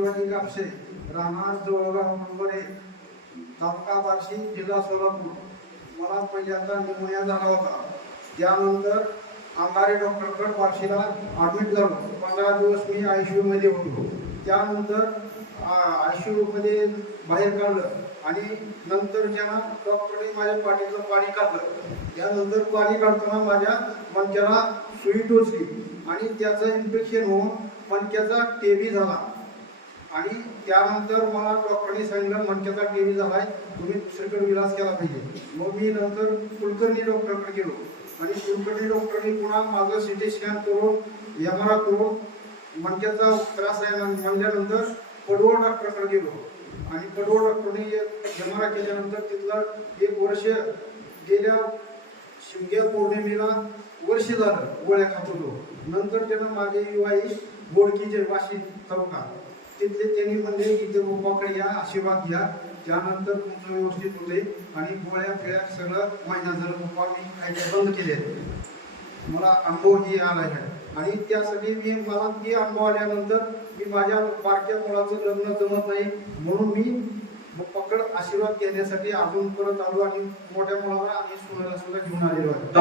शिवाजी कापसे, राहणार जवळगाव नंबर 1, तालुका बार्शी, जिल्हा सोलापूर. मला पहिल्यांदा निमोनिया झाला होता. त्यानंतर अंधारे डॉक्टरकडे बार्शीला ॲडमिट झालो. 15 दिवस मी ICU मध्ये होतो. त्यानंतर ICU मध्ये बाहेर काढलं आणि नंतर जेव्हा डॉक्टरने माझ्या पाठीतलं पाणी काढलं. त्यानंतर पाणी काढताना माझ्या मणक्याला सुई टोचली आणि त्याचं इन्फेक्शन होऊन मणक्याचा TB झाला. आणि त्यानंतर मला डॉक्टरने सांगितलं मणक्याचा TB झालाय, तुम्ही दुसरीकडे विलास केला पाहिजे. मग मी नंतर कुलकर्णी डॉक्टरकडे गेलो आणि कुलकर्णी डॉक्टरने पुन्हा माझं CT स्कॅन करून MRI करून मणक्याचा त्रास आहे म्हणल्यानंतर पडवळ डॉक्टरकडे गेलो आणि पडवळ डॉक्टरने MRI केल्यानंतर तिथलं 1 वर्ष गेल्या शिमग्या पौर्णिमेला वर्ष झालं गोळ्या खात होतो. नंतर त्यानं माझे UI बोडकीचे वाशी तालुका तिथले त्यांनी म्हणले इथे पप्पाकडे या, आशीर्वाद घ्या, त्यानंतर तुमचं व्यवस्थित होते आणि गोळ्या फेळ्या सगळं महिना झालं पप्पा मी खायचे बंद केले. मला अनुभव ही आला आहे आणि त्यासाठी मला ती अनुभव आल्यानंतर मी माझ्या बारक्या मुलाचं लग्न जमत नाही म्हणून मी पप्पाकडे आशीर्वाद घेण्यासाठी अजून परत आलो आणि मोठ्या मुलाला आणि सुनाला सुद्धा घेऊन आलेलो आहे.